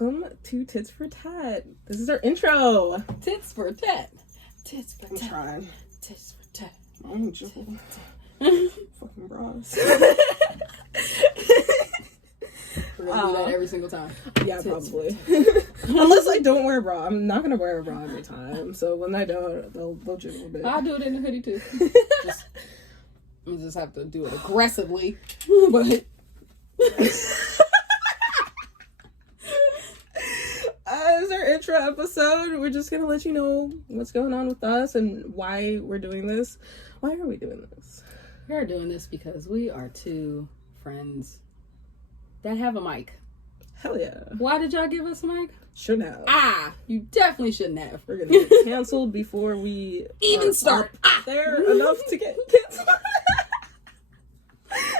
welcome to Tits for Tat. This is our intro. Tits for tat. Tits for tat. I'm trying. Tits for tat. I'm just fucking bras. We're gonna do that every single time. Yeah, Tits probably. Unless I don't wear a bra. I'm not gonna wear a bra every time. So when I don't, they'll jiggle a bit. I'll do it in the hoodie too. I'll just have to do it aggressively. But as our intro episode, we're just gonna let you know what's going on with us and why we're doing this. Why are we doing this? we are doing this because we are two friends that have a mic. Hell yeah. Why did y'all give us a mic? Sure now. You definitely shouldn't have. We're gonna get canceled before we Even start. There enough to get canceled.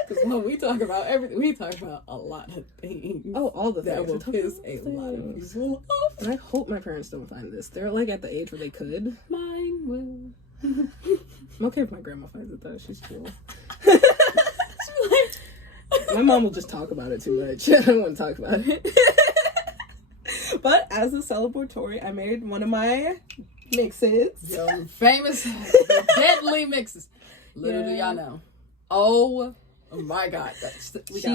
Because when we talk about everything, we talk about a lot of things. Oh, all the That things. will We talk piss about a things. lot of people off. And I hope my parents don't find this. They're like at the age where they could. Mine will. I'm okay if my grandma finds it though. She's cool. My mom will just talk about it too much. I don't want to talk about it. But as a celebratory, I made one of my mixes. Yo, famous, deadly mixes. Little do y'all know. Oh my God,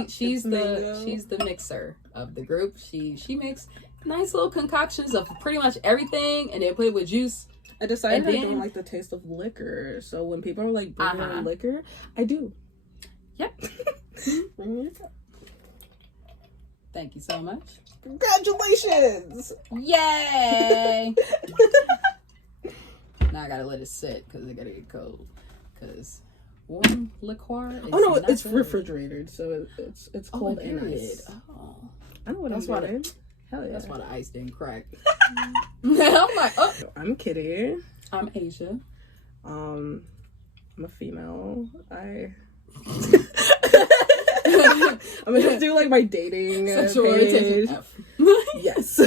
she's the mixer of the group. She makes nice little concoctions of pretty much everything, and then put it with juice. I decided I don't like the taste of liquor, so when people are like bringing in liquor, I do. Yep. Bring me a cup. Thank you so much. Congratulations! Yay! Now I gotta let it sit because it gotta get cold. Because warm liqueur is it's good. refrigerated, so it's cold and ice. Oh. I know what That's I'm why doing. Hell yeah. That's why the ice didn't crack. I'm like, oh. I'm Kitty. I'm Asia. I'm a female. I'm gonna do like my dating Sexual page. orientation F. Yes.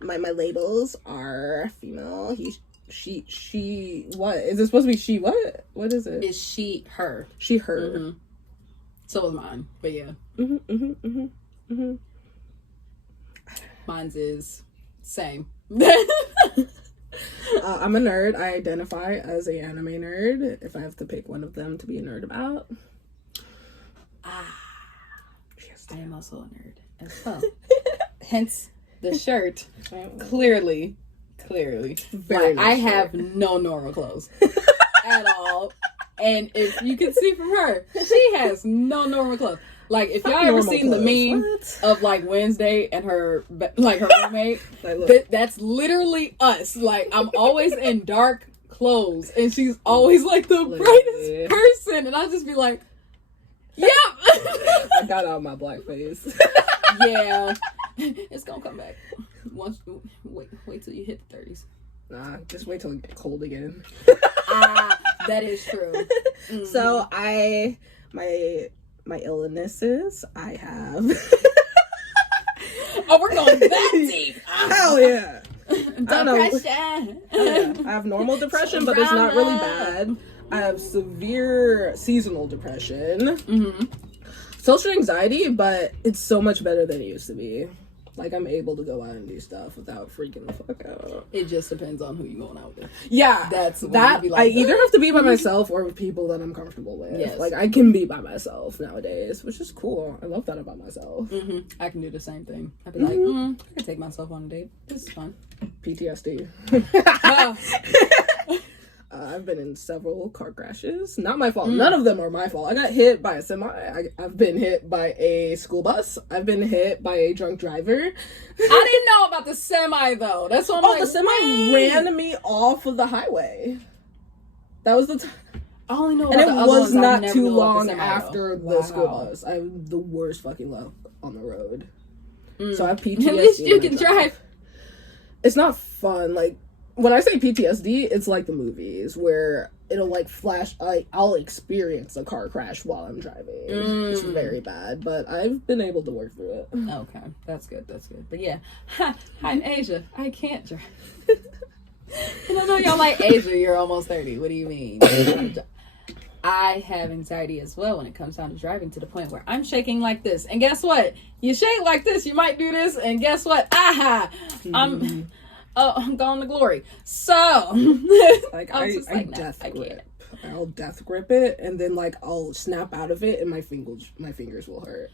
my labels are female. She. What is it supposed to be? She what? What is it? Is she her? She her. Mm-hmm. So is mine, but yeah. Mine's is same. I'm a nerd. I identify as a anime nerd. If I have to pick one of them to be a nerd about. I am also a nerd as well. Hence the shirt. Clearly. Very like, I have no normal clothes at all. And if you can see from her, she has no normal clothes. Like, if y'all ever seen the meme of like Wednesday and her roommate, that's literally us. Like, I'm always in dark clothes and she's always like the brightest person. And I'll just be like, yep. I got out my black face. Yeah. It's gonna come back. Wait till you hit the 30s. Nah, just wait till it gets cold again. That is true. Mm-hmm. So my illnesses, I have. Oh, we're going that deep. Hell yeah. Depression. I have normal depression, but it's not really bad. I have severe seasonal depression. Mm-hmm. Social anxiety, but it's so much better than it used to be. Like, I'm able to go out and do stuff without freaking the fuck out. It just depends on who you're going out with. Yeah. That's that. Like, I either have to be by myself or with people that I'm comfortable with. Yes. Like, I can be by myself nowadays, which is cool. I love that about myself. Mm-hmm. I can do the same thing. I'd be like, I can take myself on a date. This is fun. PTSD. I've been in several car crashes. Not my fault. None of them are my fault. I got hit by a semi. I've been hit by a school bus. I've been hit by a drunk driver. I didn't know about the semi, though. That's what I'm like, the semi ran me off of the highway. That was the time. I only know And about it the other was ones. I not never too knew about long the semi, after though. the school bus. I have the worst fucking luck on the road. So I have PTSD. At least you can drive. It's not fun. Like, when I say PTSD, it's like the movies where it'll like flash. I'll experience a car crash while I'm driving. It's very bad, but I've been able to work through it. Okay, that's good. But yeah, I'm Asia. I can't drive. And I know y'all like Asia. You're almost 30. What do you mean? I have anxiety as well when it comes down to driving, to the point where I'm shaking like this. And guess what? You shake like this, you might do this, and guess what? Aha! I'm gone to glory. So, like I death grip. I'll death grip it, and then like I'll snap out of it, and my fingers will hurt.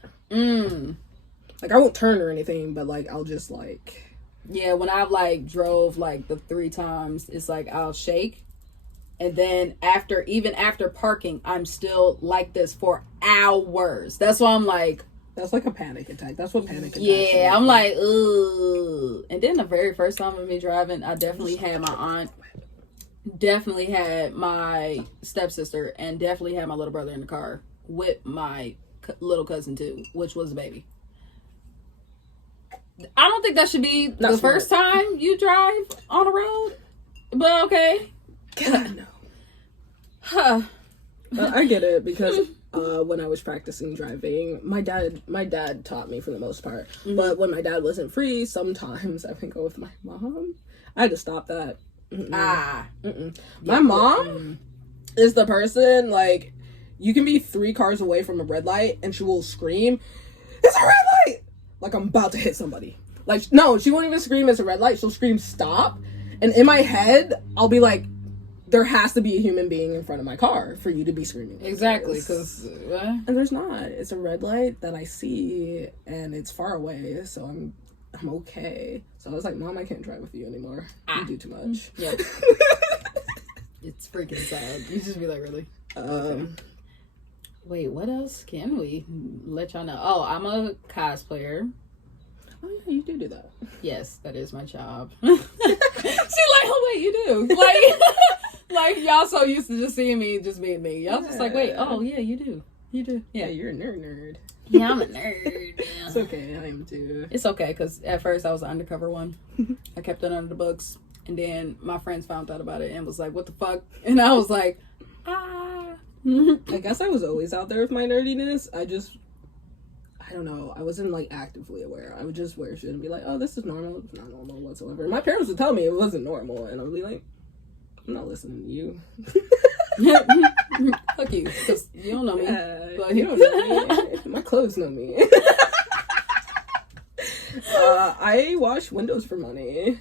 Like I won't turn or anything, but like I'll just like. Yeah, when I've like drove like the 3 times, it's like I'll shake. And then even after parking, I'm still like this for hours. That's why I'm like... That's like a panic attack. That's what panic attacks are. Yeah, I'm like, ugh. And then the very first time of me driving, I definitely had my aunt, definitely had my stepsister, and definitely had my little brother in the car with my little cousin too, which was a baby. I don't think that should be the first time you drive on a road, but okay. God, no. Huh. I get it, because when I was practicing driving, my dad taught me for the most part. But when my dad wasn't free, sometimes I would go with my mom. I had to stop that. My mom is the person, like, you can be 3 cars away from a red light and she will scream, "It's a red light!" Like I'm about to hit somebody. Like, no, she won't even scream it's a red light. She'll scream stop. And in my head, I'll be like, there has to be a human being in front of my car for you to be screaming. Exactly, because... And there's not. It's a red light that I see, and it's far away, so I'm okay. So I was like, Mom, I can't drive with you anymore. You do too much. Yep. It's freaking sad. You just be like, really? Wait, what else can we let y'all know? Oh, I'm a cosplayer. Oh, yeah, you do that. Yes, that is my job. She's like, oh, wait, you do? Like, y'all so used to just seeing me just being me. Y'all just like, wait, oh, yeah, you do. You do. Yeah, you're a nerd. Yeah, I'm a nerd. Yeah. It's okay, I am too. It's okay, because at first I was an undercover one. I kept it under the books. And then my friends found out about it and was like, what the fuck? And I was like, I guess I was always out there with my nerdiness. I don't know. I wasn't like actively aware. I would just wear shit and be like, oh, this is normal. It's not normal whatsoever. My parents would tell me it wasn't normal, and I would be like, I'm not listening to you. Fuck you, because you don't know me. But you don't know me. My clothes know me. I wash windows for money.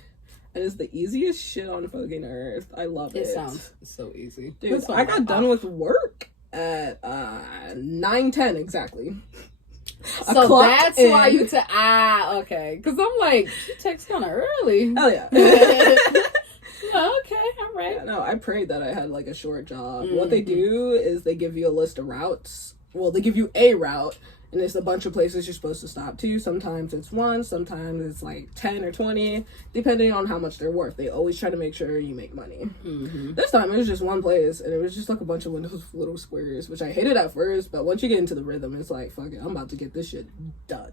It is the easiest shit on fucking earth. I love it. It sounds so easy. Dude, I got done with work at 9:10 exactly. So that's why you okay. Because I'm like, she texts kind of early. Hell yeah. Okay, all right. Yeah, no, I prayed that I had like a short job. What they do is they give you a list of routes. Well, they give you a route, and there's a bunch of places you're supposed to stop to. Sometimes it's 1, sometimes it's like 10 or 20, depending on how much they're worth. They always try to make sure you make money. This time it was just one place, and it was just like a bunch of windows with little squares, which I hated at first, but once you get into the rhythm, it's like, fuck it, I'm about to get this shit done.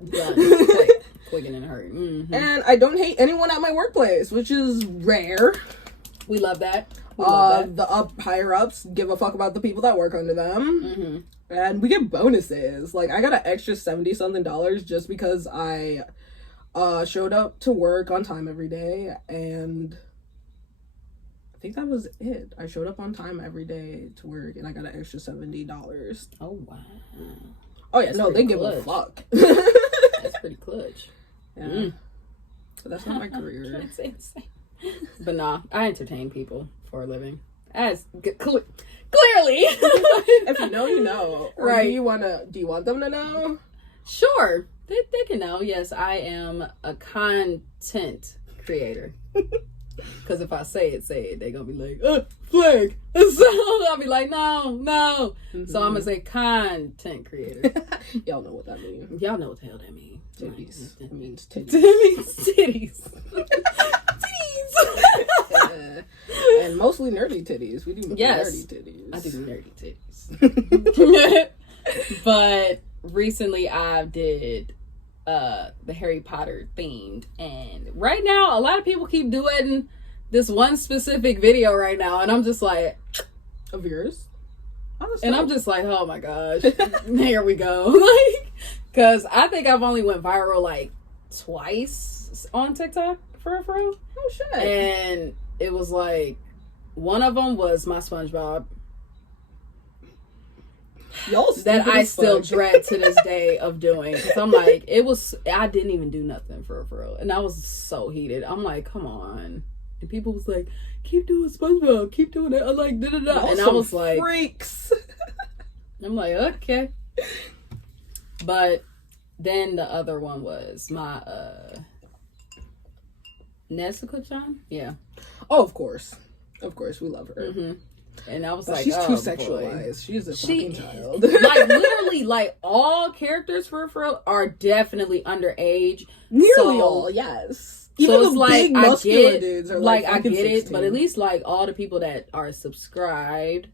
Quick and in a hurry. And I don't hate anyone at my workplace, which is rare. We love that. The higher ups give a fuck about the people that work under them. And we get bonuses. Like, I got an extra $70-something just because I showed up to work on time every day, and I think that was it. I showed up on time every day to work, and I got an extra $70. Oh, wow. Oh, yeah, no, they give a fuck. That's pretty clutch. Yeah. So that's not my career. But nah, I entertain people for a living. As clearly. If you know, you know. Or right. Do you want them to know? Sure. They can know. Yes, I am a content creator. Because if I say it, they're going to be like, flag. So I'll be like, no. So I'm going to say content creator. Y'all know what that means. Y'all know what the hell that means. Titties. It means titties. It means titties. And mostly nerdy titties. We do nerdy titties. I do nerdy titties. But recently I did the Harry Potter themed, and right now a lot of people keep doing this one specific video right now, and I'm just like, of yours? And I'm just like, oh my gosh, here we go. Like, because I think I've only went viral like twice on TikTok for real. Oh shit. And it was like, one of them was my SpongeBob. that I still dread to this day of doing. Because I'm like, I didn't even do nothing for real. And I was so heated. I'm like, come on. And people was like, keep doing SpongeBob, keep doing it. I'm like, da-da-da. And I was like, freaks. I'm like, okay. But then the other one was my Nezuko-chan? Yeah. Oh, of course. Of course, we love her. Mm-hmm. And I was like, she's too sexualized. Boy. She's a fucking child. Like, literally, like, all characters for real are definitely underage. Nearly all, yes. Even so it's the like, big muscular dudes are like I get 16. it, but at least, like, all the people that are subscribed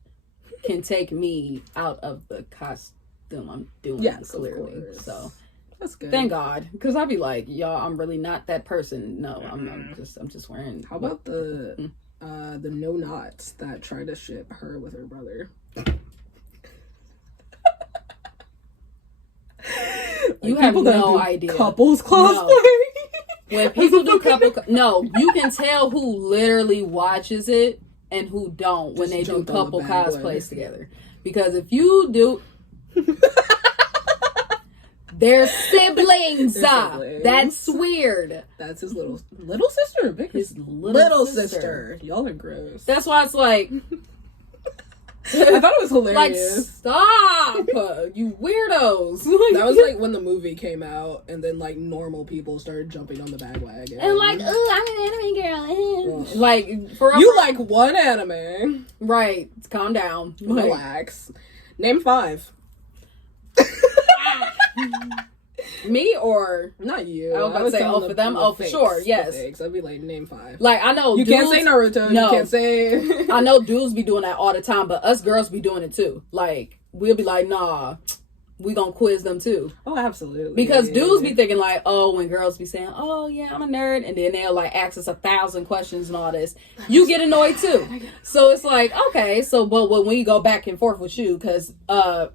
can take me out of the costume I'm doing, clearly. So, that's good. Thank God. Because I'd be like, y'all, I'm really not that person. No, I'm just wearing... How about the no knots that try to ship her with her brother? You have no idea. Couples cosplay. No. When people do no, you can tell who literally watches it and who don't when they do couple cosplays together. Because if you do, they're siblings. That's weird. That's his little sister. His little sister. Y'all are gross. That's why it's like. I thought it was hilarious. Like, stop, you weirdos. That was like when the movie came out, and then like normal people started jumping on the bandwagon. And like, oh, I'm an anime girl. Like, like one anime, right? Calm down, relax. Name 5. Me or not you? I was about to say, oh, for them, oh, for sure, yes. I'd be like, name 5. Like, I know you can't say Naruto. No. You can't say. I know dudes be doing that all the time, but us girls be doing it too. Like, we'll be like, nah, we gonna quiz them too. Oh, absolutely. Because dudes be thinking like, oh, when girls be saying, oh yeah, I'm a nerd, and then they'll like ask us 1,000 questions and all this, you get annoyed too. So it's like, okay, so but when we go back and forth with you, because I'm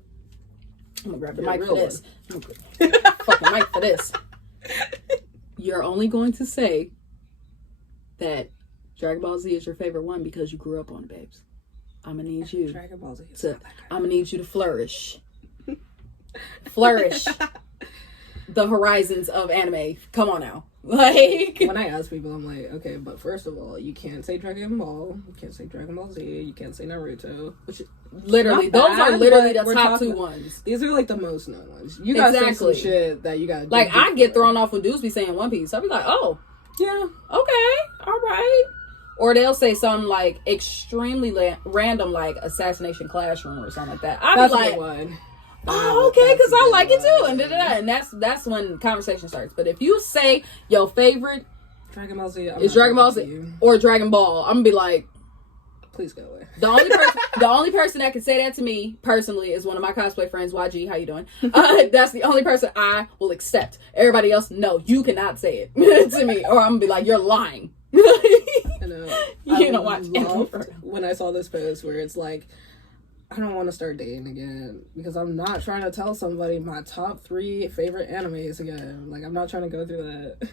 gonna grab the mic for this. Fucking mic for this. You're only going to say that Dragon Ball Z is your favorite one because you grew up on it, babes. I'm gonna need you Dragon Ball Z to. I'm gonna need you to flourish the horizons of anime. Come on now. Like, when I ask people, I'm like, okay, but first of all, you can't say Dragon Ball, you can't say Dragon Ball Z, you can't say Naruto, which is literally those are literally the top 2 ones. These are like the most known ones. You gotta say some shit that you gotta do. Like, I get thrown off when dudes be saying One Piece. I'll be like, oh, yeah, okay, all right. Or they'll say something like extremely random, like Assassination Classroom or something like that. I'll be like, one. Oh, okay, because I like it too, and and that's when conversation starts. But if you say your favorite Dragon Ball Z is Dragon Ball Z or Dragon Ball, I'm gonna be like, please go away. The only person that can say that to me personally is one of my cosplay friends. YG, how you doing? That's the only person I will accept. Everybody else, no, you cannot say it to me, or I'm gonna be like, you're lying. I know. You know what? When I saw this post where it's like, I don't want to start dating again because I'm not trying to tell somebody my top 3 favorite animes again. Like, I'm not trying to go through that.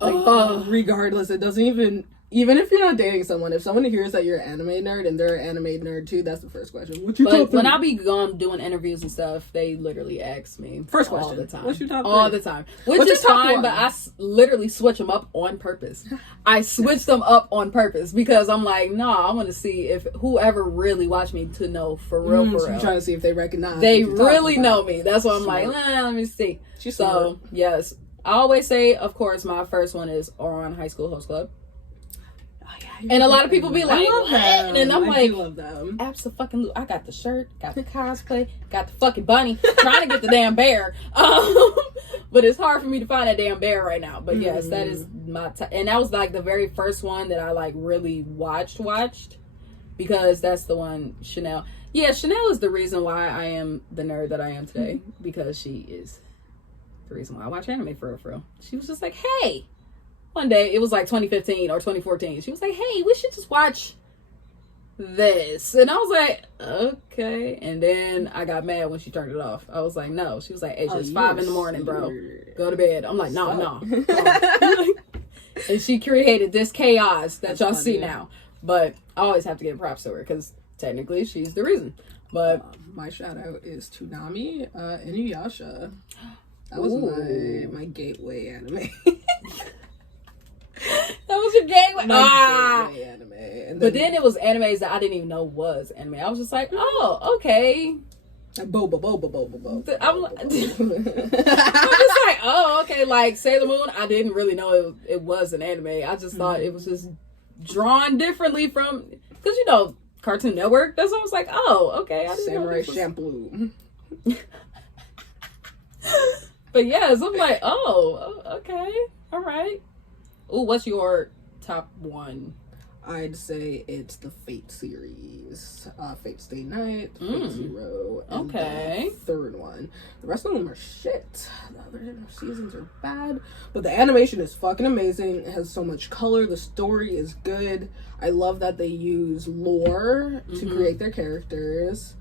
Like, regardless, it doesn't even if you're not dating someone, if someone hears that you're an anime nerd and they're an anime nerd too, that's the first question. What's your top 3? When I be doing interviews and stuff, they literally ask me first question all the time. What's your top 3? All the time, which is fine, but I literally switch them up on purpose. I switch them up on purpose because I'm like, nah, I want to see if whoever really watched me to know for real. So you're trying to see if they recognize. They really know me. That's why I'm like, let me see. So yes, I always say, of course, my first one is Ouran High School Host Club. And a lot of people be like, what? And I'm like, absolutely. I got the shirt, got the cosplay, got the fucking bunny, trying to get the damn bear. But it's hard for me to find that damn bear right now. But yes, that is my and that was like the very first one that I like really watched because that's the one Chanel. Yeah, Chanel is the reason why I am the nerd that I am today because she is the reason why I watch anime for real. She was just like, hey. One day, it was like 2015 or 2014. She was like, hey, we should just watch this. And I was like, okay. And then I got mad when she turned it off. I was like, no. She was like, Asia, it's 5 a.m, bro. Go to bed. I'm like, no. And she created this chaos that y'all see now. But I always have to give props to her because technically she's the reason. But my shout out is Toonami, Inuyasha. That was my gateway anime. That was your gateway. Gateway anime. And but then it was animes that I didn't even know was anime. I was just like, oh, okay. Boba. I'm just like, oh, okay. Like Sailor Moon, I didn't really know it was an anime. I just thought it was just drawn differently from, because you know, Cartoon Network. That's what I was like, oh, okay. I didn't Samurai know Champloo. But yeah, so I'm like, oh, okay, all right. Ooh, what's your top one? I'd say it's the Fate series. Fate Stay Night, Fate Zero, and the third one. The rest of them are shit. The other seasons are bad. But the animation is fucking amazing. It has so much color. The story is good. I love that they use lore to create their characters.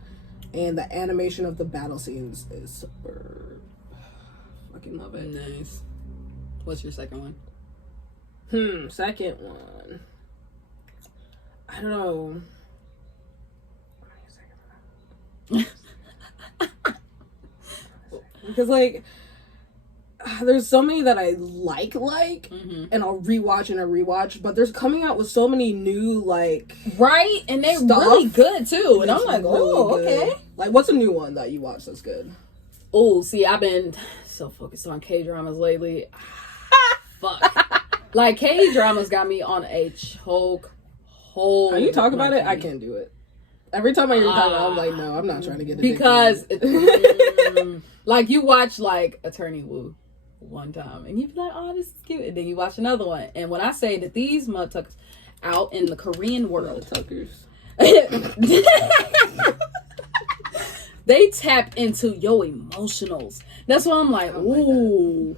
And the animation of the battle scenes is super. Fucking love it. Nice. What's your second one? Second one. I don't know. Because like there's so many that I like and I'll rewatch, but there's coming out with so many new right, and they're really good too. And I'm like, oh, okay. Like, what's a new one that you watch that's good? Oh, see, I've been so focused on K-dramas lately. Fuck. Like, K-dramas got me on a choke hold. When you talk about it, I can't do it. Every time I hear you talk about it, I'm like, no, I'm not trying to get addicted. Because, like, you watch, like, Attorney Woo one time, and you be like, oh, this is cute. And then you watch another one. And when I say that these motherfuckers out in the Korean world, they tap into your emotionals. That's why I'm like, ooh.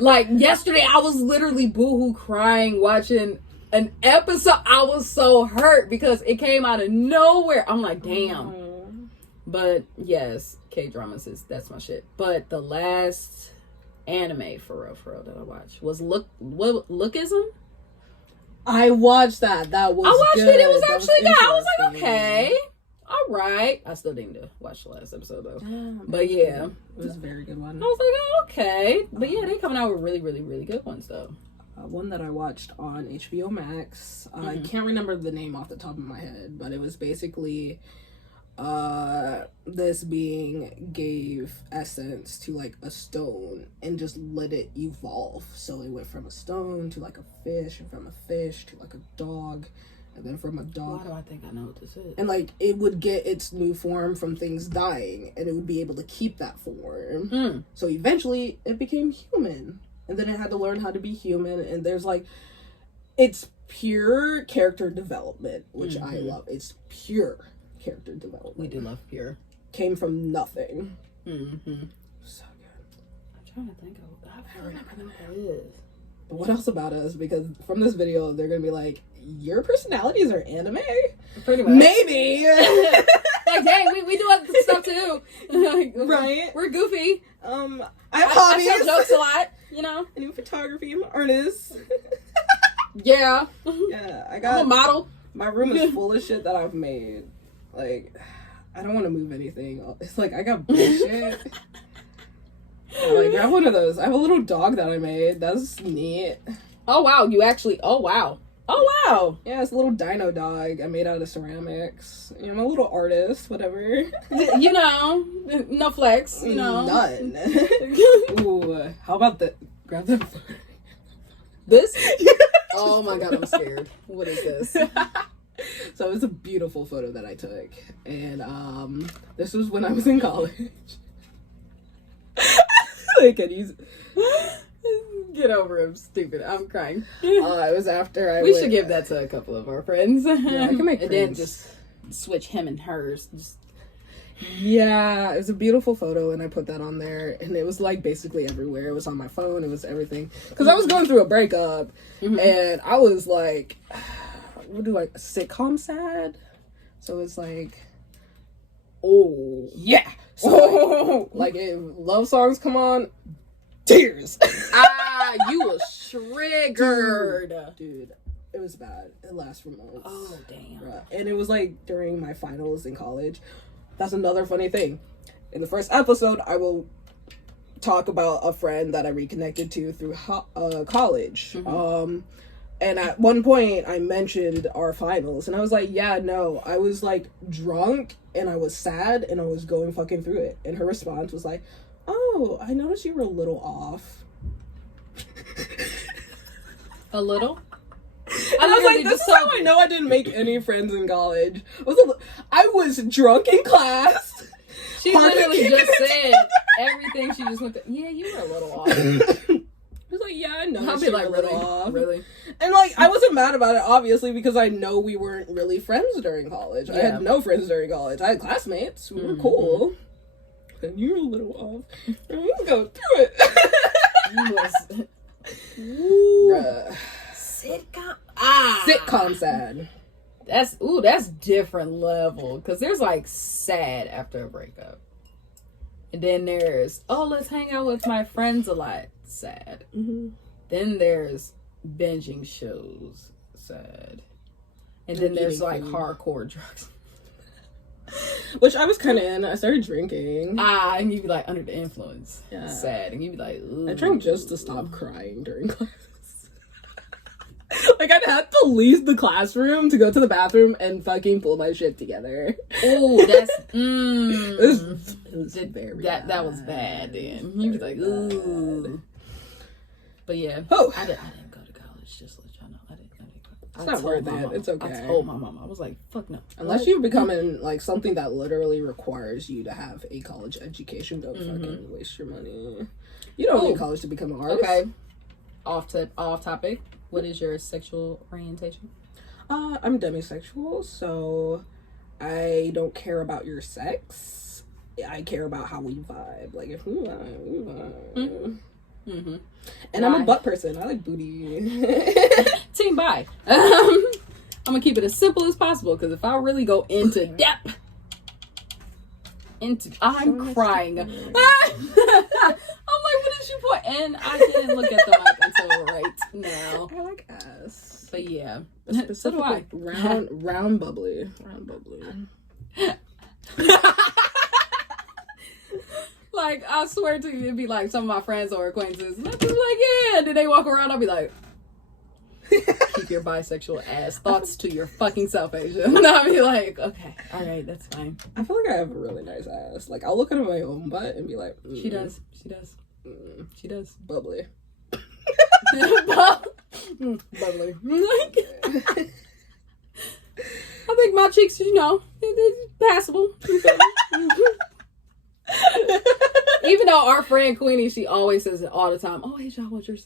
Like, yesterday, I was literally boohoo crying watching an episode. I was so hurt because it came out of nowhere. I'm like, damn. But yes, K-dramas that's my shit. But the last anime for real that I watched was Lookism. I watched that. That was I watched good. it was actually good. I was like, okay, all right. I still didn't watch the last episode though. But yeah, it was a very good one. I was like, oh, okay. But yeah, they coming out with really, really, really good ones though. One that I watched on HBO Max. I can't remember the name off the top of my head, but it was basically this being gave essence to like a stone and just let it evolve. So it went from a stone to like a fish, and from a fish to like a dog, and then from a dog. Why do I think I know what this is? And like it would get its new form from things dying, and it would be able to keep that form. So eventually it became human. And then it had to learn how to be human. And there's like, it's pure character development, which I love. It's pure character development. We do love pure. Came from nothing. So good. I'm trying to think of I remember what that is. But what else about us? Because from this video, they're going to be like, your personalities are anime? Pretty much. Maybe. Like, dang, we do other stuff too. Like, right? We're goofy. I have hobbies. I tell jokes a lot, you know? I do photography. I'm an artist. Yeah. Yeah, I'm a model. My room is full of shit that I've made. Like, I don't want to move anything. It's like, I got bullshit. Like, grab one of those. I have a little dog that I made. That's neat. Oh, wow. You actually, oh, wow. Yeah, it's a little dino dog I made out of ceramics. You know, I'm a little artist, whatever. You know, no flex, you know. None. Ooh, how about the, grab the This? Oh my god, I'm scared. What is this? So it was a beautiful photo that I took. And this was when I was in college. Like, get over him, stupid. I'm crying. It was after we should give that to a couple of our friends. Yeah, I can make and then just switch him and hers. Yeah, it was a beautiful photo, and I put that on there, and it was like basically everywhere. It was on my phone, it was everything, because I was going through a breakup, and I was like, what do I, sitcom sad? So it's like, oh yeah, so like if love songs come on, tears. You was triggered, dude. It was bad. It lasted for months. Oh, damn. Right. And it was like during my finals in college. That's another funny thing. In the first episode, I will talk about a friend that I reconnected to through college. Mm-hmm. And at one point, I mentioned our finals, and I was like, yeah, no, I was, like, drunk, and I was sad, and I was going fucking through it. And her response was like, oh, I noticed you were a little off. A little? And I was like, this is how I know I didn't make any friends in college. I was drunk in class. She literally just said everything she just went to. Yeah, you were a little off. I was like, yeah, I know. I'll be like, really? Off. Really? And, like, I wasn't mad about it, obviously, because I know we weren't really friends during college. Yeah. I had no friends during college. I had classmates who were cool. And you were a little off. And we can go through it. Sitcom? Sitcom sad. That's different level. Because there's, like, sad after a breakup. And then there's, oh, let's hang out with my friends a lot. Sad. Mm-hmm. Then there's binging shows. Sad. And then there's like hardcore drugs. Which I was kind of in. I started drinking. And you'd be like under the influence. Yeah. Sad. And you'd be like, ooh. I drank just to stop crying during class. Like, I'd have to leave the classroom to go to the bathroom and fucking pull my shit together. Oh, that's... It was very bad. That was bad, then. You'd be like, ooh. Bad. But yeah, I didn't go to college, just to let y'all know. I didn't It's not worth it. It's okay. I told my mom. I was like, fuck no. Unless you're becoming, like, something that literally requires you to have a college education, don't fucking waste your money. You don't need college to become an artist. Okay. Off topic. What is your sexual orientation? I'm demisexual, so I don't care about your sex. I care about how we vibe. Like, if we vibe, we vibe. Mm-hmm. And I'm a butt person. I like booty. Team bi. I'm gonna keep it as simple as possible, because if I really go into depth, I'm crying. I'm like, what did you put in? I didn't look at the mic until right now. I like ass. But yeah. So do I. Round bubbly. Like, I swear to you, it'd be like some of my friends or acquaintances, and I'd be like, yeah, and then they walk around, I'll be like, keep your bisexual ass thoughts to your fucking self, Asia. And I'll be like, okay, all right, that's fine. I feel like I have a really nice ass. Like, I'll look at my own butt and be like, She does. Bubbly. Bubbly. I think my cheeks, they're passable. Even though our friend Queenie, she always says it all the time. Oh, Asia, I want your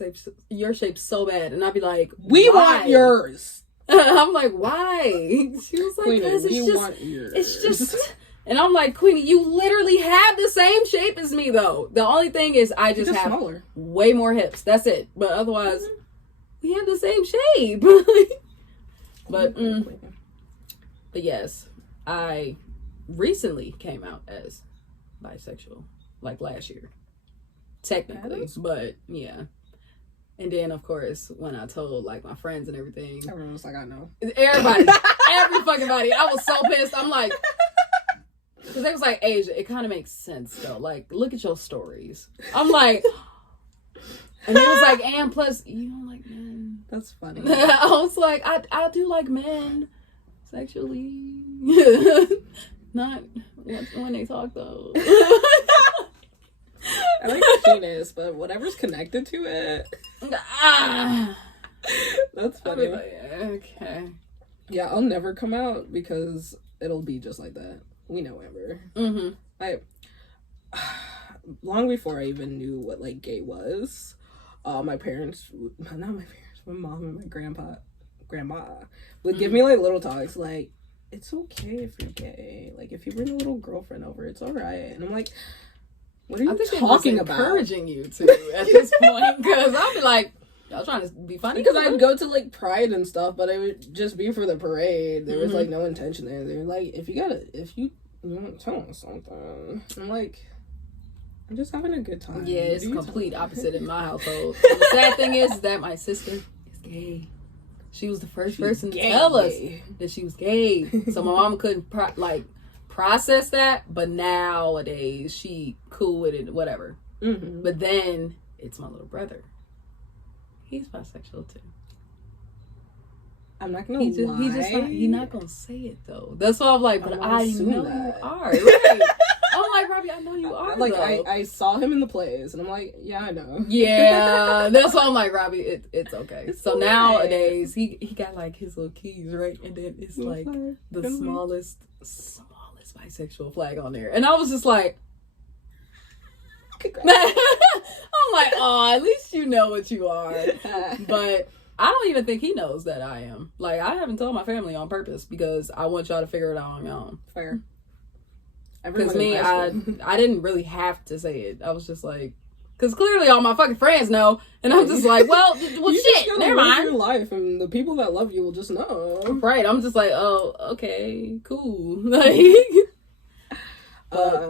shape so bad. And I'd be like, we want yours. I'm like, why? She was like, Queenie, want yours. It's just... And I'm like, Queenie, you literally have the same shape as me, though. The only thing is I just have smaller. Way more hips. That's it. But otherwise, we have the same shape. But yes, I recently came out as bisexual, like last year. Technically, but yeah. And then, of course, when I told, like, my friends and everything. Everyone was like, I know. Everybody. Every fucking body. I was so pissed. I'm like... Because they was like, Asia, it kind of makes sense, though. Like, look at your stories. I'm like... And he was like, and plus, you don't like men. That's funny. I was like, I do like men. Sexually. Not when they talk, though. I like the penis, but whatever's connected to it. That's funny. Like, okay. Yeah, I'll never come out because it'll be just like that. We know Amber. Mm-hmm. Long before I even knew what, like, gay was, my mom and my grandma would give me, like, little talks, like, it's okay if you're gay. Like, if you bring a little girlfriend over, it's all right. And I'm like, what are you talking about? Encouraging you to at this point, because I'll be like, y'all trying to be funny? Because I'd go to, like, Pride and stuff, but it would just be for the parade. There was, like, no intention there. They were like, if you want to tell us something. I'm like, I'm just having a good time. Yeah, it's complete opposite in my household. The sad thing is that my sister is gay. She was the first person to tell us that she was gay. So my mom couldn't process that, but nowadays she cool with it, whatever. Mm-hmm. But then it's my little brother. He's bisexual too. I'm not gonna lie. He's not gonna say it though. That's why I'm like, but I know you are. Right. I'm like, Robbie, I know you are. Like, I saw him in the plays, and I'm like, yeah, I know. Yeah, that's why I'm like, Robbie, it's okay. So nowadays, he got like his little keys, right? And then it's like the smallest bisexual flag on there. And I was just like, I'm like, oh, at least you know what you are. But I don't even think he knows that I am. Like, I haven't told my family on purpose because I want y'all to figure it out on your own. Fair. Because me, I didn't really have to say it. I was just like, because clearly all my fucking friends know, and I'm just like, well shit, never mind. Your life, and the people that love you will just know. Right? I'm just like, oh, okay, cool. Like,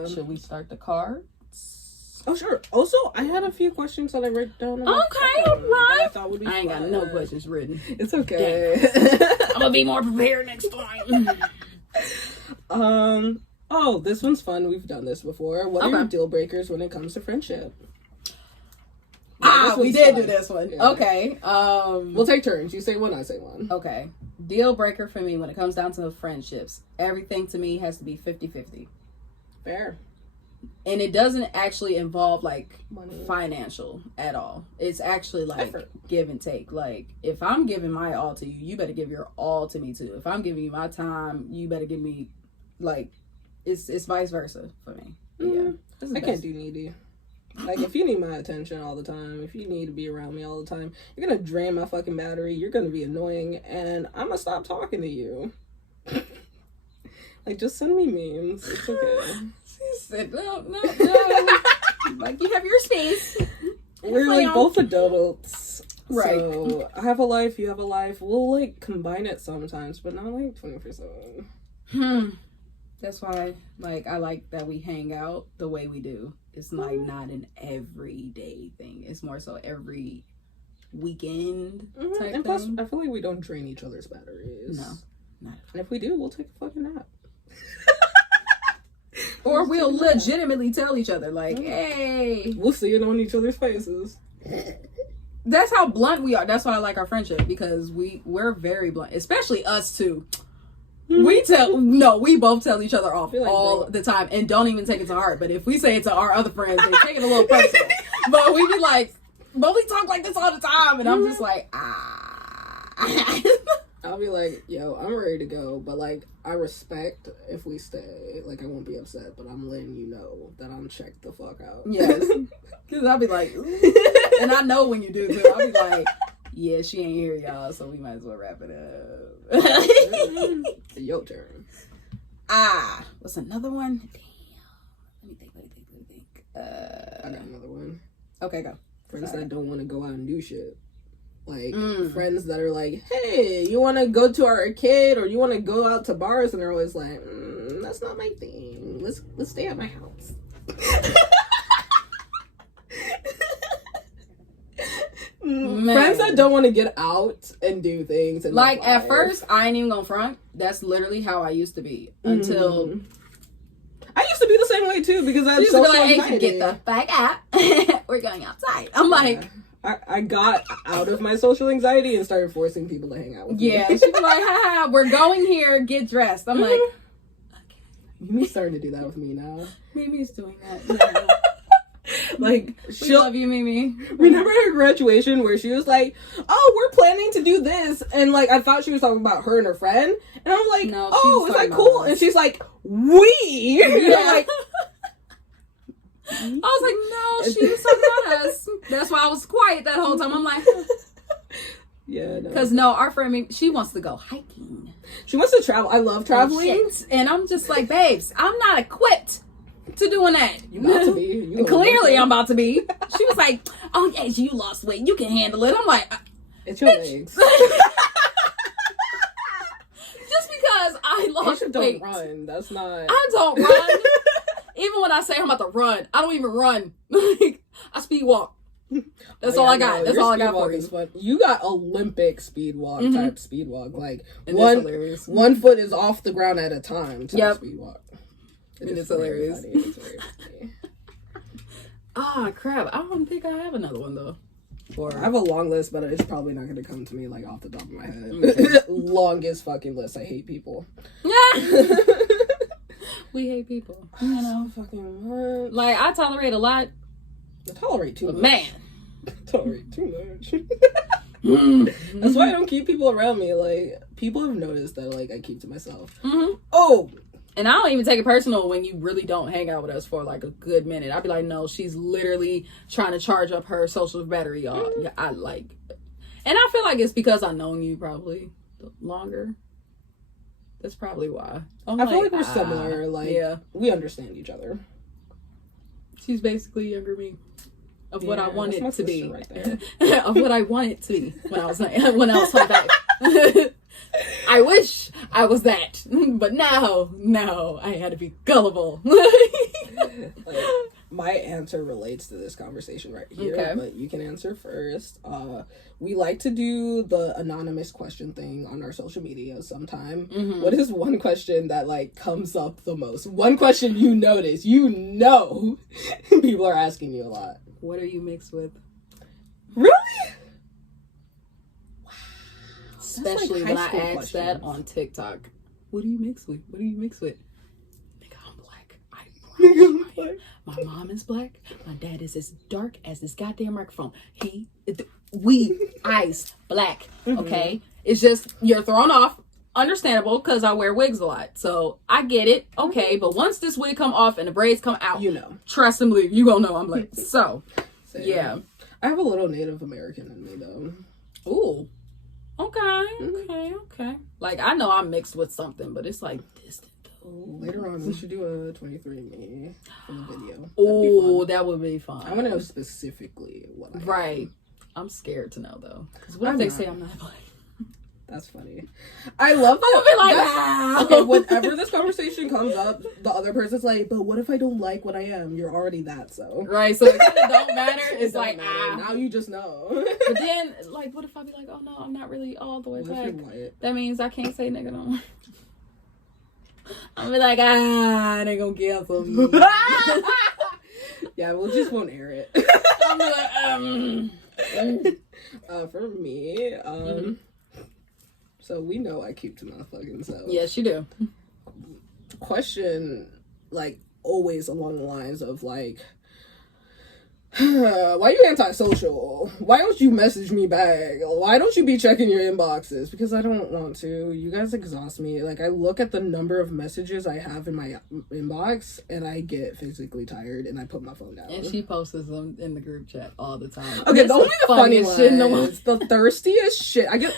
should we start the cards? Oh sure. Also, I had a few questions that I wrote down. Okay, right. I thought would be. I ain't got no questions written. It's okay. I'm gonna be more prepared next time. Oh, this one's fun. We've done this before. What are your deal breakers when it comes to friendship? We did do this one. Yeah. Okay. We'll take turns. You say one, I say one. Okay. Deal breaker for me when it comes down to friendships. Everything to me has to be 50-50. Fair. And it doesn't actually involve like money, financial at all. It's actually like effort. Give and take. Like, if I'm giving my all to you, you better give your all to me too. If I'm giving you my time, you better give me, like, it's vice versa for me. Yeah. I can't do needy. Like, if you need my attention all the time, if you need to be around me all the time, you're gonna drain my fucking battery, you're gonna be annoying, and I'm gonna stop talking to you. Like, just send me memes. It's okay. She said, no. Like, you have your space. We're like both adults. Right. So I have a life, you have a life. We'll like combine it sometimes, but not like 24/7. That's why, like, I like that we hang out the way we do. It's like not an everyday thing. It's more so every weekend type and thing. Plus, I feel like we don't drain each other's batteries. No, not. And if we do, we'll take a fucking nap. Or we'll legitimately tell each other, like, hey. We'll see it on each other's faces. That's how blunt we are. That's why I like our friendship, because we're very blunt, especially us two. We both tell each other off all the time and don't even take it to heart. But if we say it to our other friends, they take it a little personal. But we be like, but we talk like this all the time, and I'm just like, I'll be like, yo, I'm ready to go, but like, I respect if we stay. Like, I won't be upset, but I'm letting you know that I'm checked the fuck out. Yes, because I'll be like, ooh. And I know when you do too. I'll be like, yeah, she ain't here, y'all, so we might as well wrap it up. Your turn. What's another one? Damn. Let me think. I got another one. Okay, go. Friends that don't want to go out and do shit. Like, friends that are like, hey, you want to go to our arcade or you want to go out to bars? And they're always like, that's not my thing. Let's stay at my house. Friends that don't want to get out and do things. And like, at first, I ain't even gonna front. That's literally how I used to be. Until... I used to be the same way, too, because I had social anxiety. Get the fuck out. We're going outside. I'm like... I got out of my social anxiety and started forcing people to hang out with me. Yeah, she's like, haha, we're going here, get dressed. I'm like, okay. Mimi's starting to do that with me now. Mimi's doing that now. Like, we love you, Mimi. Remember her graduation where she was like, oh, we're planning to do this. And like, I thought she was talking about her and her friend. And I'm like, no, oh, is that cool? And she's like, we? Yeah. Like, I was like, no, she was talking about us. That's why I was quiet that whole time. I'm like, yeah, no. Because our friend, she wants to go hiking. She wants to travel. I love traveling. And I'm just like, babes, I'm not equipped to doing that. You about to be. Clearly I'm about to be. She was like, oh, yeah, you lost weight. You can handle it. I'm like, it's your legs. Just because I lost weight. Don't run. That's not. I don't run. Even when I say I'm about to run, I don't even run. Like, I speed walk. That's all I got. That's all I got for you. Fun. You got Olympic speed walk type speed walk. Like and one foot is off the ground at a time type speed walk. It's hilarious. Funny. It's very funny. Ah, crap. I don't think I have another one though. I have a long list, but it's probably not going to come to me like off the top of my head. Okay. Longest fucking list. I hate people. We hate people. You know, so fucking much. Like I tolerate a lot. I tolerate too much. Man, tolerate too much. That's why I don't keep people around me. Like people have noticed that like I keep to myself. Oh. And I don't even take it personal when you really don't hang out with us for like a good minute. I'd be like, no, she's literally trying to charge up her social battery, y'all. Yeah, I like, and I feel like it's because I've known you probably longer. That's probably why. I feel like we're similar. Like, we understand each other. She's basically younger me. Of what I wanted to be. Right there. Of what I wanted to be when I was her back. I wish I was that, but no, I had to be gullible. My answer relates to this conversation right here, but you can answer first. We like to do the anonymous question thing on our social media sometime. What is one question that like comes up the most? One question you notice, people are asking you a lot. What are you mixed with? Really? Especially like when I asked that on TikTok. What do you mix with? What do you mix with? Nigga, I'm black. I'm brown. My mom is black. My dad is as dark as this goddamn microphone. Eyes, black. Okay? It's just, you're thrown off. Understandable, because I wear wigs a lot. So, I get it. Okay, but once this wig come off and the braids come out, trust and believe, you gonna know I'm black. So, yeah. I have a little Native American in me, though. Ooh. Okay. Like, I know I'm mixed with something, but it's like distant though. Later on, we should do a 23andMe for the video. Oh, that would be fun. I want to know specifically what I am. Right. I'm scared to know though. Because what if they say I'm not black? That's funny. I love that. I'll be like, okay, whenever this conversation comes up, the other person's like, but what if I don't like what I am? You're already that, so. Right, so it kind of don't matter. It's like, now you just know. But then, like, what if I be like, oh no, I'm not really all the way black? That means I can't say nigga no more. I'll be like, they gonna cancel me. Yeah, we just won't air it. I'll be like, for me, so we know I keep to my fucking self. Yes, you do. Question, like, always along the lines of, like, why you antisocial? Why don't you message me back? Why don't you be checking your inboxes? Because I don't want to. You guys exhaust me. Like, I look at the number of messages I have in my inbox, and I get physically tired, and I put my phone down. And she posts them in the group chat all the time. Okay, don't be the funny ones. The thirstiest shit. I get...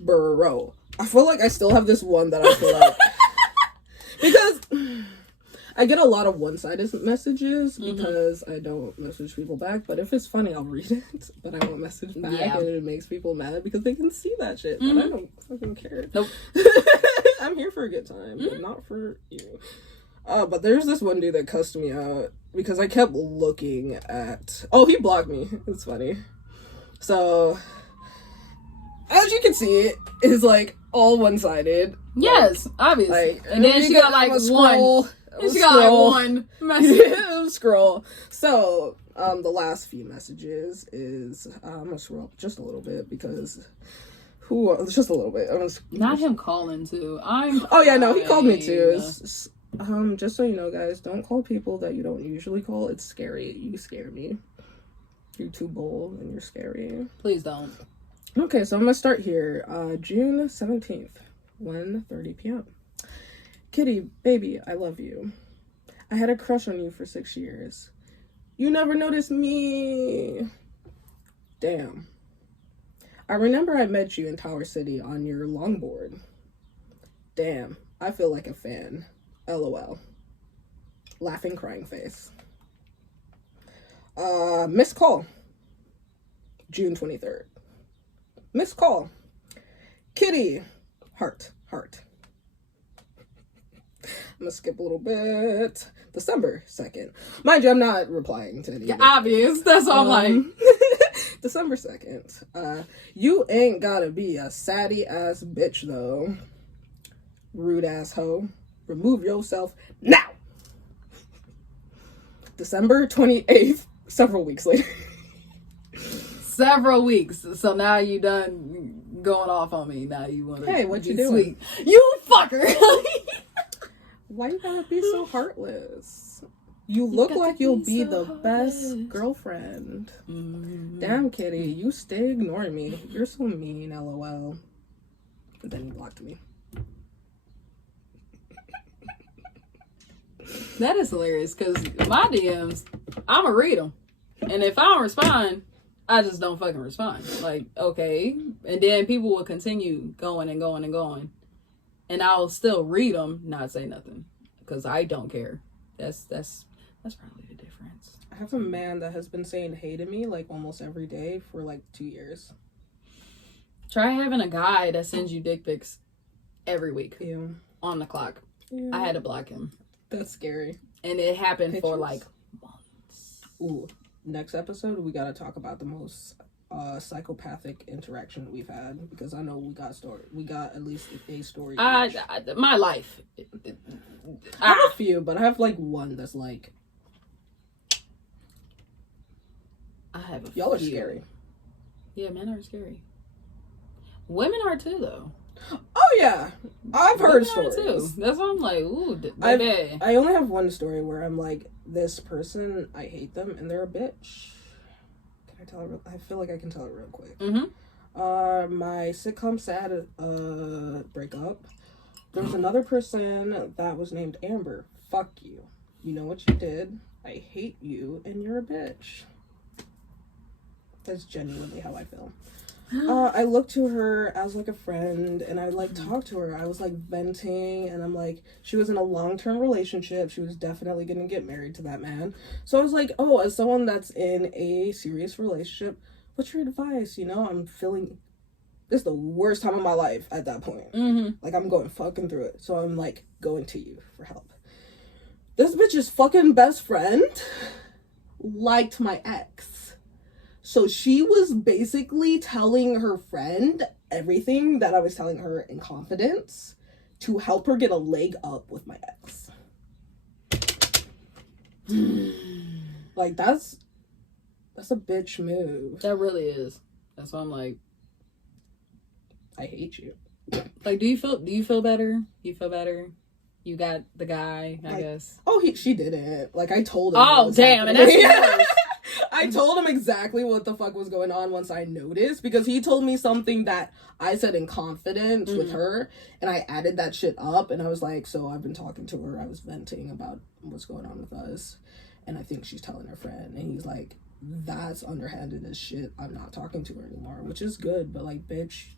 Bro, I feel like I still have this one that I feel like... because... I get a lot of one-sided messages because I don't message people back, but if it's funny, I'll read it, but I won't message back, and it makes people mad because they can see that shit, but I don't fucking care. Nope. I'm here for a good time, but not for you. But there's this one dude that cussed me out because I kept looking at... Oh, he blocked me. It's funny. So... As you can see, it is like all one-sided. Yes, like, obviously. Like, and then she got like one. She got like one message. Scroll. So, the last few messages is I'm gonna scroll up just a little bit because just a little bit. Not him calling too. Oh yeah, no, he called me too. Just so you know, guys, don't call people that you don't usually call. It's scary. You scare me. You're too bold and you're scary. Please don't. Okay, so I'm gonna start here. June 17th, 1:30 p.m. Kitty, baby, I love you. I had a crush on you for 6 years. You never noticed me. Damn. I remember I met you in Tower City on your longboard. Damn, I feel like a fan. LOL. Laughing, crying face. Missed call. June 23rd. Missed call. Kitty. Heart. I'm gonna skip a little bit. December 2nd. Mind you, I'm not replying to any of it. Obvious. That's all I'm like. December 2nd. You ain't gotta be a satty ass bitch though. Rude ass hoe. Remove yourself now. December 28th, several weeks later. Several weeks. So now you done going off on me. Now you want to Hey, what you be doing? sweet. You fucker. Why you gotta be so heartless? You look like you'll be the best girlfriend. Mm-hmm. Damn, Kitty, you stay ignoring me. You're so mean, lol. But then you blocked me. That is hilarious because my DMs, I'ma read them. And if I don't respond, I just don't fucking respond. Like, okay. And then people will continue going and going and going. And I'll still read them, not say nothing. Because I don't care. That's probably the difference. I have a man that has been saying hey to me like almost every day for like 2 years. Try having a guy that sends you dick pics every week. Yeah. On the clock. Yeah. I had to block him. That's scary. And it happened Pictures. for like months. Ooh. Next episode, we gotta talk about the most psychopathic interaction we've had, because I know we got at least a story. My life. I have a few, but I have like one that's like, I have a y'all are few. scary. Yeah, men are scary. Women are too, though. Oh yeah, I've heard Women are stories. too. That's why I'm like, ooh, baby. I only have one story where I'm like, this person, I hate them and they're a bitch. Can I tell it? I feel like I can tell it real quick. Mm-hmm. My sitcom sad breakup. There was another person that was named Amber. Fuck you. You know what you did. I hate you and you're a bitch. That's genuinely how I feel. I looked to her as like a friend and I like talked to her. I was like venting and I'm like, she was in a long-term relationship. She was definitely going to get married to that man. So I was like, oh, as someone that's in a serious relationship, what's your advice? You know, I'm feeling, this is the worst time of my life at that point. Mm-hmm. Like I'm going fucking through it. So I'm like going to you for help. This bitch's fucking best friend liked my ex. So she was basically telling her friend everything that I was telling her in confidence to help her get a leg up with my ex. Like that's a bitch move. That really is. That's why I'm like, I hate you. Like, do you feel better? You feel better? You got the guy, I guess. Oh, she didn't. Like I told him. Oh damn, and that's worse. I told him exactly what the fuck was going on once I noticed, because he told me something that I said in confidence with her, and I added that shit up, and I was like, so I've been talking to her, I was venting about what's going on with us, and I think she's telling her friend, and he's like, that's underhanded as shit, I'm not talking to her anymore, which is good, but like, bitch,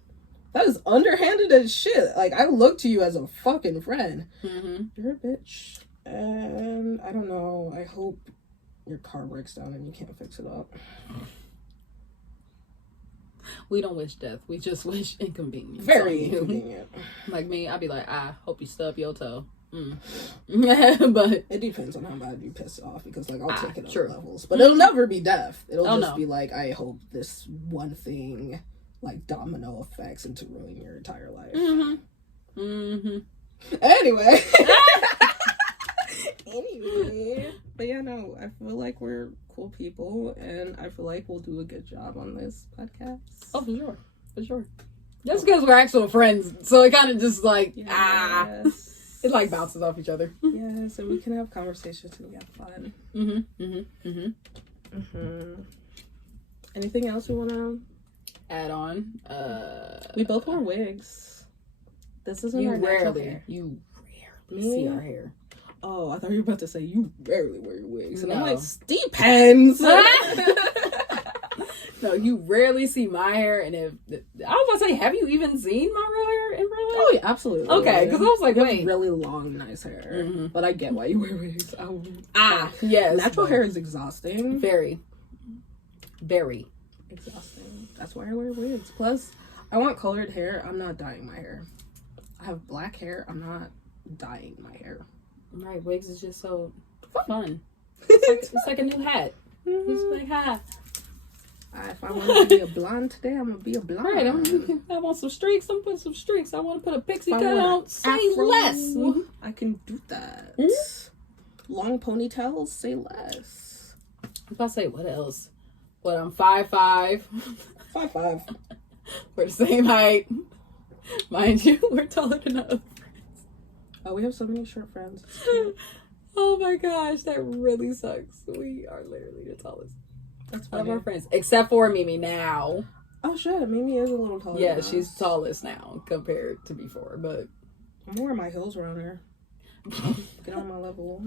that is underhanded as shit. Like, I look to you as a fucking friend. You're a bitch, and I don't know, I hope your car breaks down and you can't fix it up. We don't wish death. We just wish inconvenience. Very inconvenient. Like me, I'd be like, I hope you stub your toe. But it depends on how bad you piss off, because like I'll take it true. on levels, but it'll never be death. It'll just no. be like, I hope this one thing like domino effects into ruining your entire life. Anyway. But yeah, no, I feel like we're cool people, and I feel like we'll do a good job on this podcast. Oh, for sure. Just because we're actual friends, so it kind of just like it like bounces off each other. Yes, and we can have conversations and we have fun. Anything else we want to add on? We both wear wigs. This isn't our natural hair. You rarely see our hair. Oh, I thought you were about to say you rarely wear your wigs. And No. I'm like, depends. No, you rarely see my hair. And if I was about to say, have you even seen my real hair in real life? Oh, yeah, absolutely. Okay, because I was like, you have wait. really long, nice hair. But I get why you wear wigs. Yes. Natural hair is exhausting. Very. Very. Exhausting. That's why I wear wigs. Plus, I want colored hair. I'm not dyeing my hair. I have black hair. I'm not dyeing my hair. Right, wigs is just so fun. It's like a new hat. It's like, hi. If I want to be a blonde today, I'm gonna be a blonde. Right, I want some streaks. I'm putting some streaks. I want to put a pixie cut on. Say less. I can do that. Long ponytails. Say less. If I say what else? What, I'm 5'5". 5'5". We're the same height. Mind you, we're taller than us. Oh, we have so many short friends. Oh my gosh, that really sucks. We are literally the tallest. That's One funny. of our friends, except for Mimi now. Oh shit, Mimi is a little taller. Yeah, than she's us. tallest now compared to before, but I'm wearing my heels around her. Get on my level.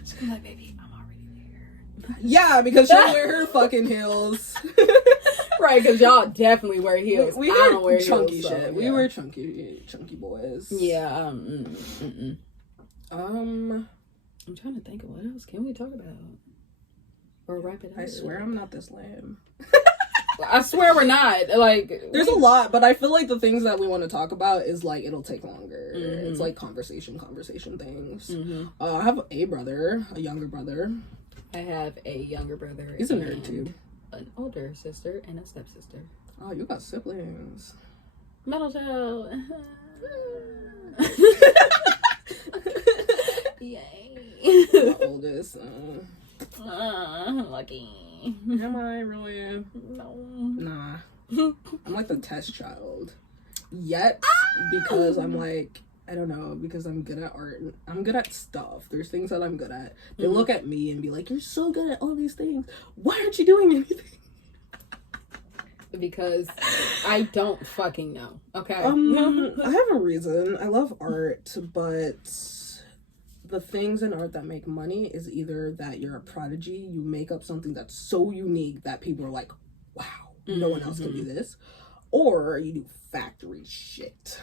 she's gonna be like, baby, I'm already there. Yeah, because she'll wear her fucking heels. Right, because y'all definitely wear heels. We I wear don't wear chunky heels, shit. so, We yeah. wear chunky boys. Yeah. I'm trying to think of what else can we talk about or wrap it up. I swear I'm not this lame. I swear we're not. Like, There's a lot, but I feel like the things that we want to talk about is like it'll take longer. Mm-hmm. It's like conversation things. I have a younger brother. I have a younger brother. He's a nerd too. An older sister and a stepsister. Oh, you got siblings. Metal Child. Yay. The oldest. Lucky. Am I really? No. Nah. I'm like the test child. Yet, because I'm like, I don't know, because I'm good at art. I'm good at stuff. There's things that I'm good at. They look at me and be like, you're so good at all these things. Why aren't you doing anything? Because I don't fucking know. Okay. I have a reason. I love art, but the things in art that make money is either that you're a prodigy, you make up something that's so unique that people are like, wow, no one else can do this, or you do factory shit.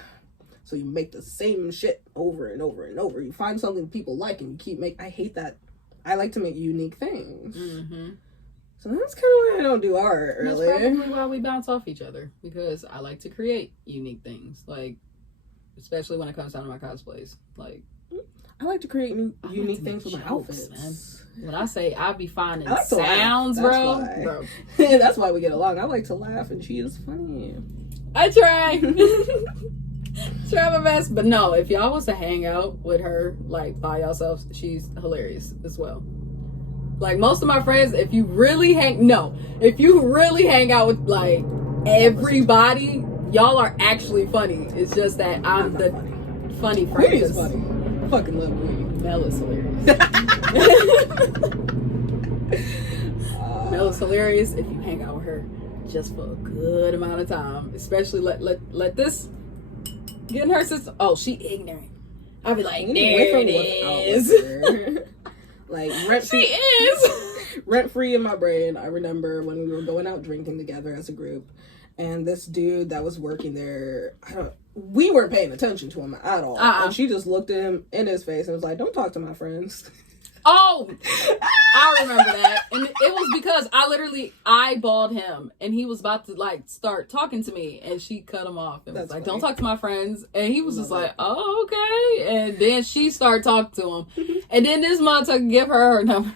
So you make the same shit over and over and over. You find something people like and you keep making. I hate that. I like to make unique things. So that's kind of why I don't do art, really. That's probably why we bounce off each other. Because I like to create unique things. Like, especially when it comes down to my cosplays. Like, I like to create unique to things make with my jokes, outfits. man. When I say I be finding I like to laugh. sounds, That's bro. why. Bro. That's why we get along. I like to laugh and she is funny. I try. Try my best. But no, if y'all was to hang out with her, like, by yourselves, she's hilarious as well. Like, most of my friends, if you really hang out with, like, everybody, y'all are actually funny. It's just that I'm the funny friend. Queenie is funny. I fucking love Queenie. Mel is hilarious. Mel is hilarious if you hang out with her just for a good amount of time. Especially let this get in her system. Oh, she ignorant. I'll be like, there it is. Like, she is. Rent free in my brain. I remember when we were going out drinking together as a group, and this dude that was working there, we weren't paying attention to him at all. And she just looked at him in his face and was like, don't talk to my friends. Oh, I remember that. And it was because I literally eyeballed him and he was about to like start talking to me and she cut him off and was like, don't talk to my friends. And he was just like, oh, okay. And then she started talking to him. And then this motherfucker give her number.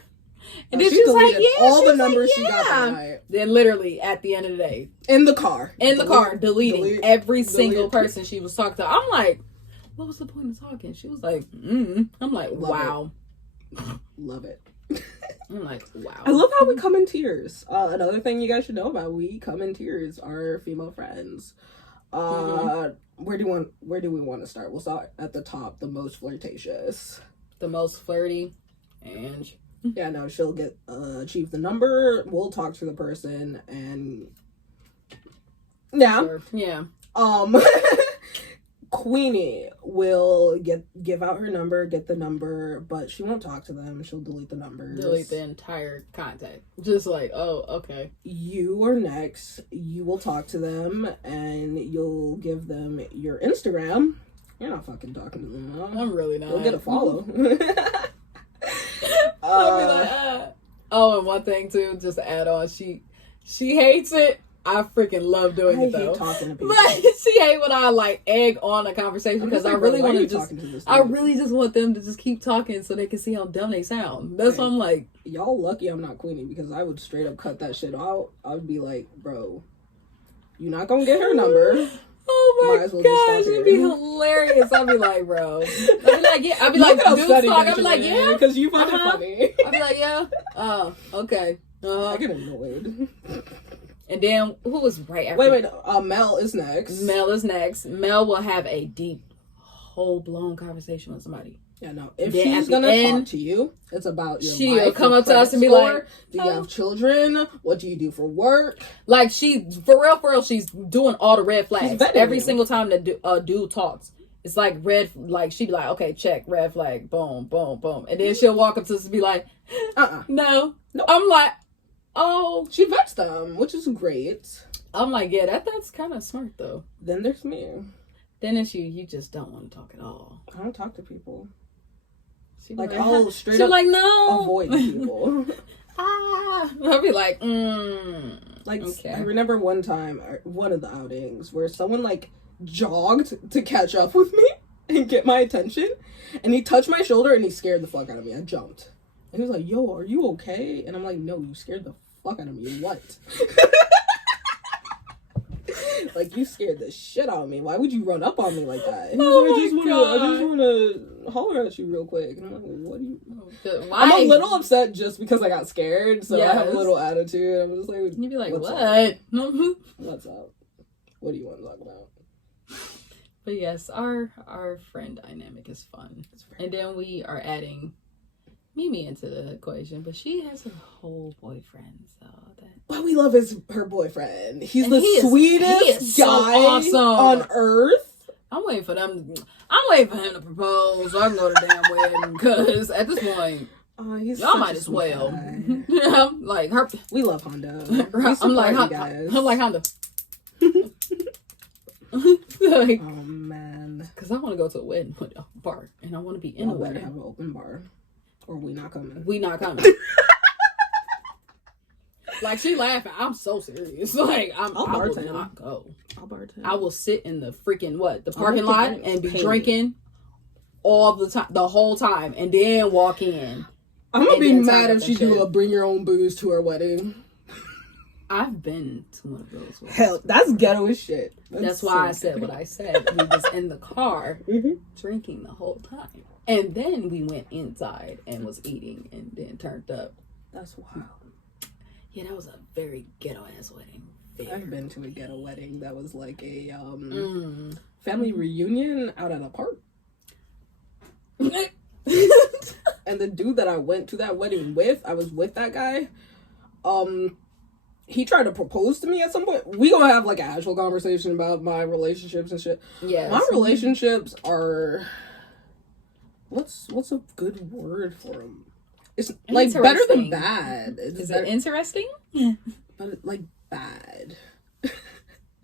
And then she's like, yeah, all the numbers she got that night. Then literally at the end of the day. In the car. Deleting every single person she was talking to. I'm like, what was the point of talking? She was like, I'm like, wow. Love it. I'm like, wow. I love how we come in tiers. Another thing you guys should know about, we come in tiers, our female friends. Where do we want to start? We'll start at the top, the most flirtatious. The most flirty. And yeah, no, she'll get achieve the number, we'll talk to the person, and yeah. Sure. Yeah. Queenie will give out her number, get the number, but she won't talk to them. She'll delete the numbers. Delete the entire contact. Just like, oh, okay. You are next. You will talk to them, and you'll give them your Instagram. You're not fucking talking to them. No. I'm really not. You'll get a follow. I'll be like, Oh, and one thing too, just to add on, she hates it I freaking love doing it though. I hate talking to people. But she hate when I like egg on a conversation because I really want to just. I really just want them to just keep talking so they can see how dumb they sound. That's why I'm like, y'all lucky I'm not Queenie because I would straight up cut that shit out. I would be like, bro, you're not gonna get her number. Oh my gosh, it'd be hilarious. I'd be like, bro. I'd be like, yeah. I'd be like, dudes talk. I'd be like, yeah. Because you find it funny. I'd be like, yeah. Oh, okay. I get annoyed. And then, who was right after? Wait. Mel is next. Mel will have a deep, whole-blown conversation with somebody. Yeah, no. If she's gonna talk to you, it's about your life. She'll come up to us and be like, do you have children? What do you do for work? Like, for real, she's doing all the red flags. Every single time that a dude talks. It's like she'd be like, okay, check, red flag, boom, boom, boom. And then she'll walk up to us and be like, no. I'm like, oh. She vets them, which is great. I'm like, yeah, that's kind of smart, though. Then there's me. Then it's you just don't want to talk at all. I don't talk to people. Like, I'll straight up like, no. avoid people. I'll be like, okay. I remember one time, one of the outings, where someone, like, jogged to catch up with me and get my attention, and he touched my shoulder, and he scared the fuck out of me. I jumped. And he was like, yo, are you okay? And I'm like, no, you scared the fuck out of me. What? Like, you scared the shit out of me. Why would you run up on me like that? And he's like, I just want to holler at you real quick. And I'm like, what do you... Why? I'm a little upset just because I got scared, so I have a little attitude. I'm just like... You'd be like, what? What's up? What do you want to talk about? But yes, our friend dynamic is fun. And then we are adding Mimi into the equation, but she has a whole boyfriend, so that... What we love is her boyfriend. He's the sweetest guy on earth. I'm waiting for him to propose so I can go to the damn wedding, because at this point, y'all might as well. I'm like, we love Honda. I'm like Honda. Like, oh man, because I want to go to a wedding with a bar, and I want to be in a wedding. Have an open bar, or we not coming. Like, she laughing. I'm so serious. Like, I will not go. I'll bartend. I will sit in the freaking the parking lot and be drinking all the time, the whole time, and then walk in. I'm gonna be mad if she do a bring your own booze to her wedding. I've been to one of those weddings. Hell, that's ghetto as shit. That's why I said what I said. We was in the car drinking the whole time, and then we went inside and was eating, and then turned up. That's wild. Yeah, that was a very ghetto ass wedding. I've been to a ghetto wedding that was like a family reunion out at a park. And the dude that I went to that wedding with, I was with that guy. He tried to propose to me at some point. We gonna have like an actual conversation about my relationships and shit. Yeah, my relationships are. What's a good word for them? It's like better than bad. Is it interesting? But like bad.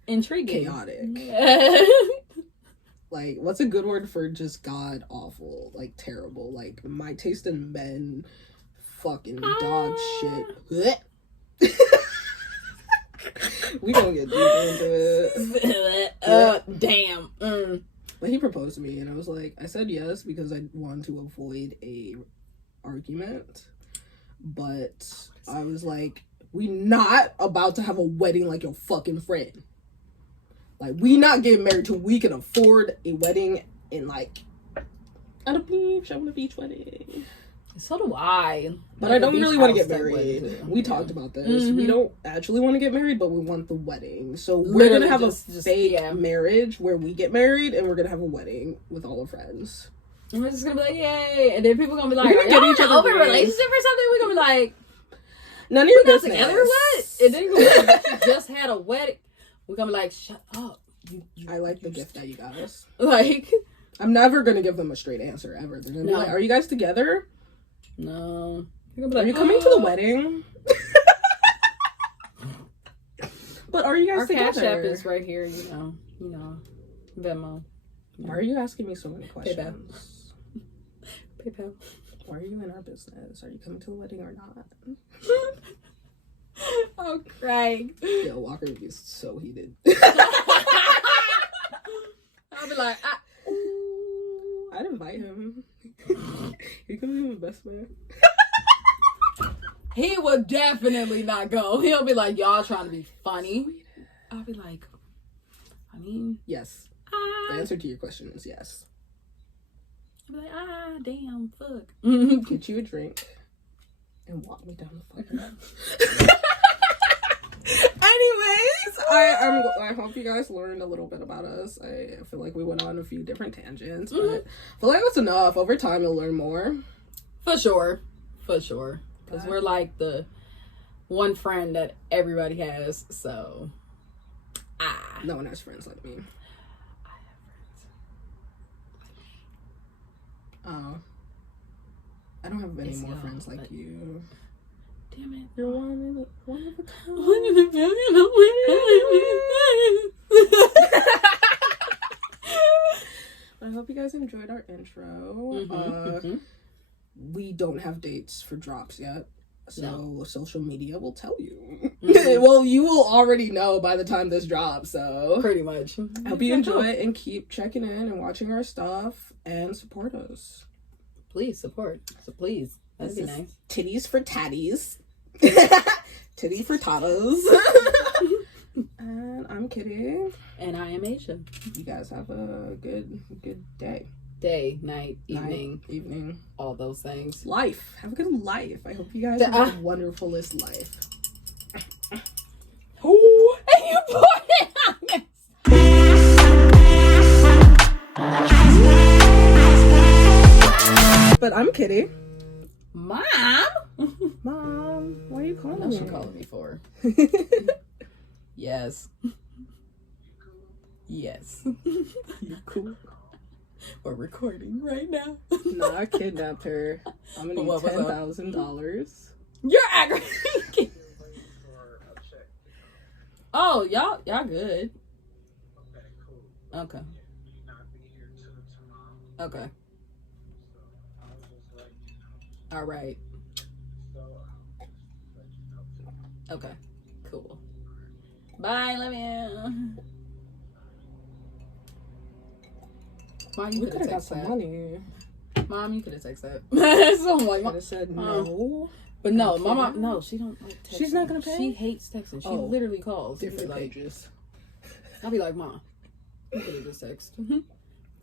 Intriguing. Chaotic. Like, what's a good word for just god awful? Like terrible. Like my taste in men, fucking dog shit. We gonna get deeper into it. Damn. But he proposed to me, and I said yes because I wanted to avoid a argument. But I was like, we not about to have a wedding like your fucking friend. Like, we not getting married till we can afford a wedding in like at a beach. I want a beach wedding. So do I. But I don't really want to get married. We talked about this. We don't actually want to get married, but we want the wedding. So we're going to have a fake marriage where we get married, and we're going to have a wedding with all our friends. And we're just going to be like, yay. And then people are going to be like, are y'all in an open relationship or something? We're going to be like, none of your business. Together what? And then you're going to be like, you just had a wedding. We're going to be like, shut up. I like the gift that you got us. Like, I'm never going to give them a straight answer ever. They're going to be like, are you guys together? No. Like, are you coming to the wedding? But are you guys together? Our Cash App is right here, you know, Venmo. Why are you asking me so many questions? PayPal. Why are you in our business? Are you coming to the wedding or not? Oh, Craig. Yeah, Walker would be so heated. I'll be like, I'd invite him. He could be my best man. he would definitely not go. He'll be like, y'all trying to be funny. I'll be like, I mean, yes. The answer to your question is yes. I'll be like, damn, fuck. Get you a drink and walk me down the fucking aisle. Anyways, I hope you guys learned a little bit about us. I feel like we went on a few different tangents, but I feel like that's enough. Over time, you'll learn more. For sure. Because we're like the one friend that everybody has, so. No one has friends like me. I have friends. Oh. I don't have any more y'all, friends like you. Damn it. You're one of a kind. One in a billion. I hope you guys enjoyed our intro. We don't have dates for drops yet, so social media will tell you. Well, you will already know by the time this drops, so Pretty much. I hope you enjoy it and keep checking in and watching our stuff and support us. Please support. So please. That'd be This is nice. Titties for tatties. Titty for tatas. And I'm Kitty. And I am Asia. You guys have a good day. Day, night, evening, Evening. all those things. Life. Have a good life. I hope you guys have the wonderfulest life. Oh, and you put it on this. But I'm Kitty. Mom? Mom, what are you calling What me? else you calling me for? Yes. Yes. You cool? We're recording right now. Nah, I kidnapped her. I'm gonna What need was $10,000. You're aggravating. Oh, y'all good. Okay. Okay. All right. Okay. Cool. Bye, love you. Mom, you We could could have have got texted some that. money. Mom, you could have texted that. So I'm like, Could have said no. but no, Okay. Mama, no, she don't like texting. She's not gonna pay? She hates texting. She Oh. literally calls. Different like, pages. I'll be like, Mom, you could have just text. Yeah,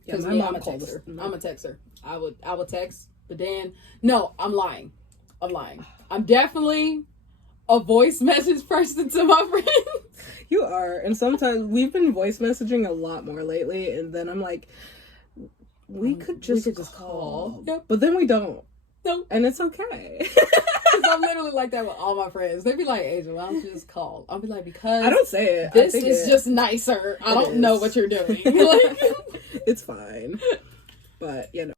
Because my I'm mom a called texter. us. I'm a texter. I would text, but then no, I'm lying. I'm definitely a voice message person to my friends. You are, and sometimes we've been voice messaging a lot more lately, and then I'm like, we could just call. Yep. But then we don't. Nope. And it's okay. Because I'm literally like that with all my friends. They be like, Asia, why don't you just call? I'll be like, because I don't say it. this I think is it. just nicer. I It don't know is. what you're doing. Like, It's fine. But, you know.